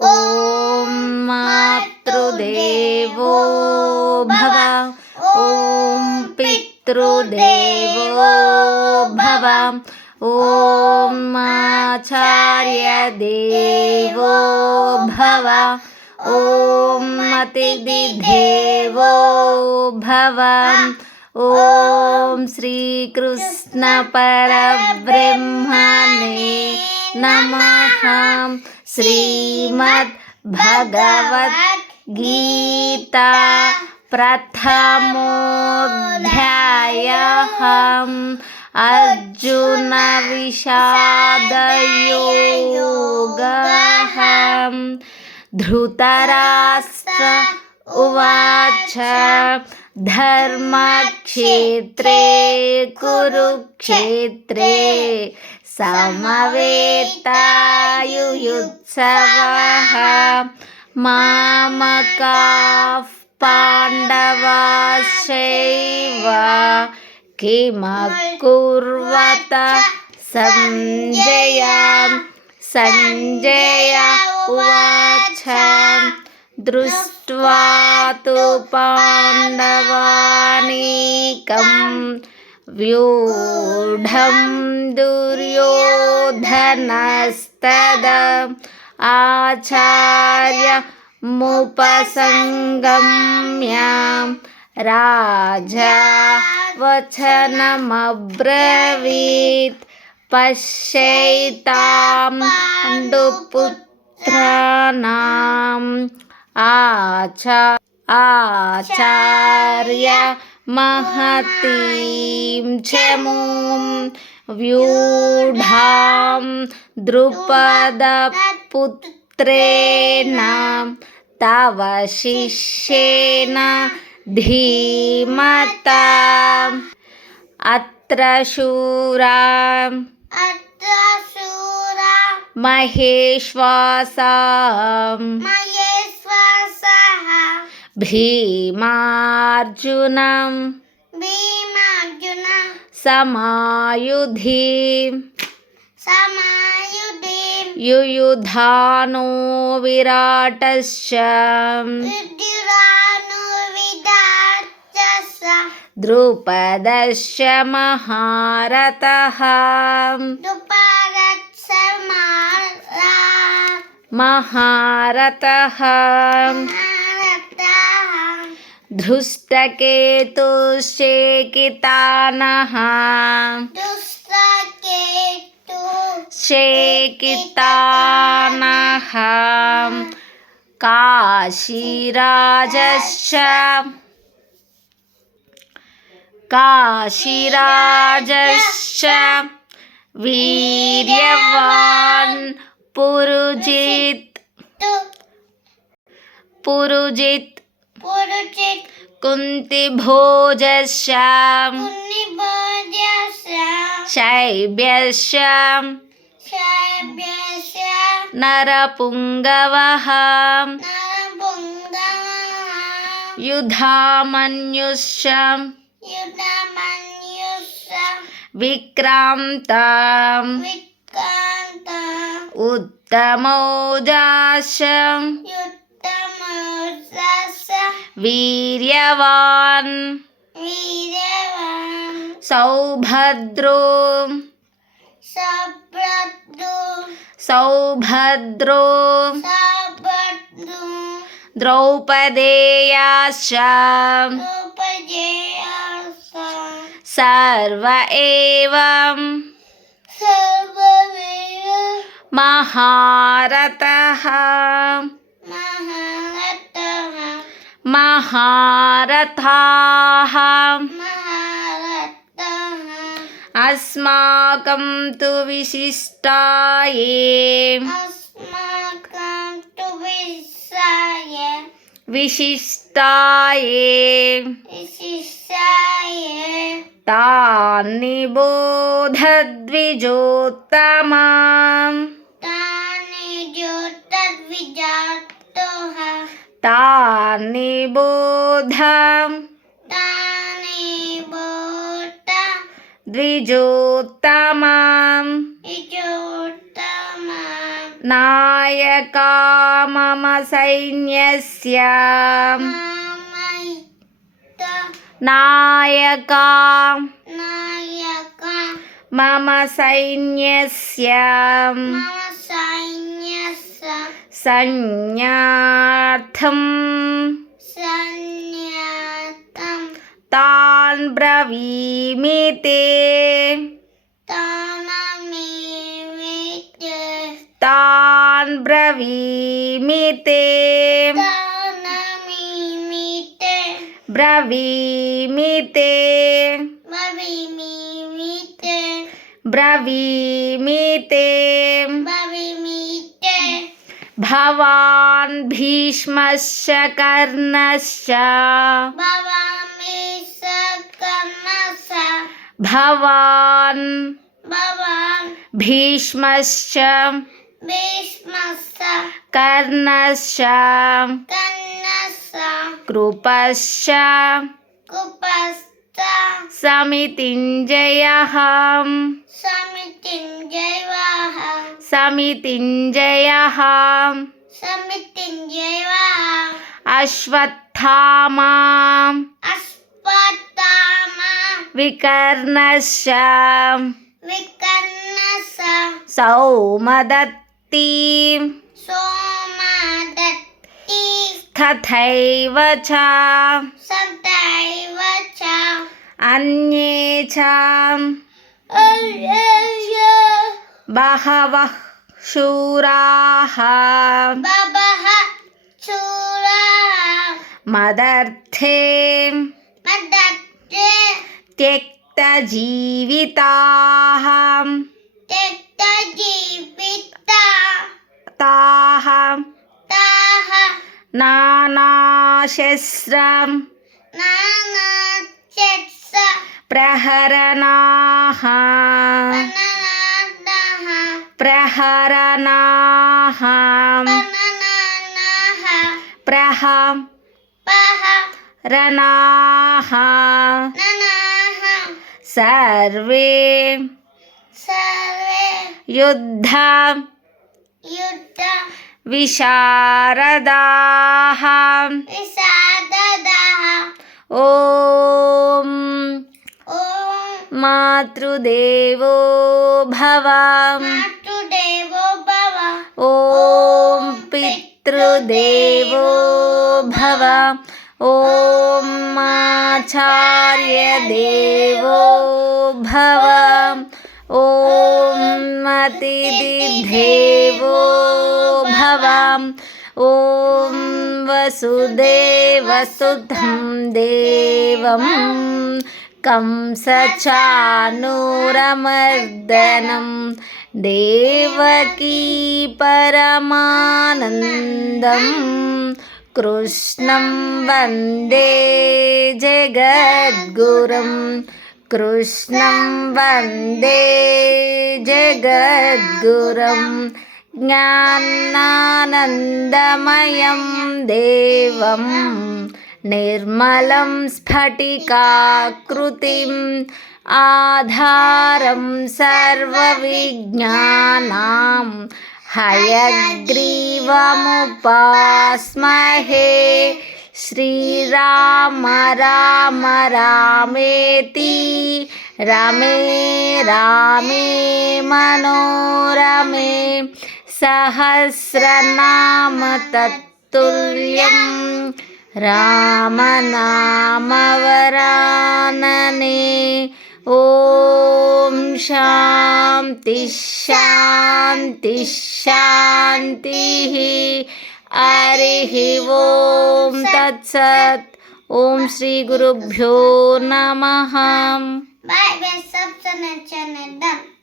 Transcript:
ఓం మాతృదేవో భవ, ఓం పితృదేవో భవ, ఓం ఆచార్య దేవో భవ, ఓం అతిథి దేవో భవ, ఓం శ్రీకృష్ణ పరబ్రహ్మణే నమః. శ్రీమద్ భగవద్ గీతా ప్రథమోధ్యాయః. అర్జున విషాదయోగః. ధృతరాష్ట్ర ఉవాచ ధర్మక్షేత్రే కురుక్షేత్రే సమవేతాయుయుత్సవః. మామకాః పాండవాశ్చైవ కిమకుర్వత సంజయ. సంజయ ఉవాచ దృష్ట్వా తు పాండవానీకం వ్యూఢం దుర్యోధనస్తదా ఆచార్యముపసంగమ్య రాజా వచనమబ్రవీత్. పశ్యైతాం పాండుపుత్రాణం ఆచార్య మహతీం చమూం వ్యూఢాం ద్రుపదపుత్రేణ తవ శిష్యేన ధీమతా. అత్ర శూరా మహేశ్వాసాం భీమార్జునం సమాయుధి. యుయుధానో విరాటశ్చ ద్రుపదశ్చ మహారథః. ధృష్టకేతుశ్చేకితానః. కాశీరాజశ్చ వీర్యవాన్ పురుజిత్. కుంతిభోజశ్చ శైబ్యశ్చ నరపుంగవః. యుధామన్యుశ్చ విక్రాంత. ఉత్తమౌజాశ్చ వీర్యవాన్ సౌభద్రో. ద్రౌపదేయాశ్చ సర్వ ఏవ మహారథః. అస్మాకం తు విశిష్టాయే తాని బోధద్విజోత్తమా. తాని బోధ ద్విజోత్తమా. नायका मम सैन्यस्य नायका मम सैन्यस्य सैन्यार्थं तान् ब्रवीमि ते तान् ब्रवीमि ते ब्रवीमि ते ब्रवीमि ते भवान् भीष्मश्च कर्णश्च भवान् भीष्मश्च कर्णश्च कृपश्च समितिञ्जयः अश्वत्थामा विकर्णश्च सौमदत्ती तथैव च अन्ये च बहवः शूराः मदर्थे त्यक्तजीविताः नानाशस्त्रं प्रहरणाः सर्वे युद्ध विशारदाः ॐ मातृदेवो भव ॐ पितृदेवो भव ॐ आचार्यदेवो भव ॐ अतिथिदेवो भव ॐ वसुदेवसुतं देवं कंसचाणूरमर्दनं देवकी परमानन्दं कृष्णं वन्दे जगद्गुरुं कृष्णं वन्दे जगद्गुरुं ज्ञानानन्दमयं देवं निर्मलं स्फटिकाकृतिम् आधारं सर्वविज्ञानां हयग्रीवमुपास्महे श्रीराम राम रामेति रमे रामे मनोरमे सहस्रनाम तत्तुल्यं रामनामवरानने ॐ शान्ति शान्ति शान्तिः हरिः ॐ तत्सत् ॐ श्री गुरुभ्यो नमः। Bye, subscribe channel done.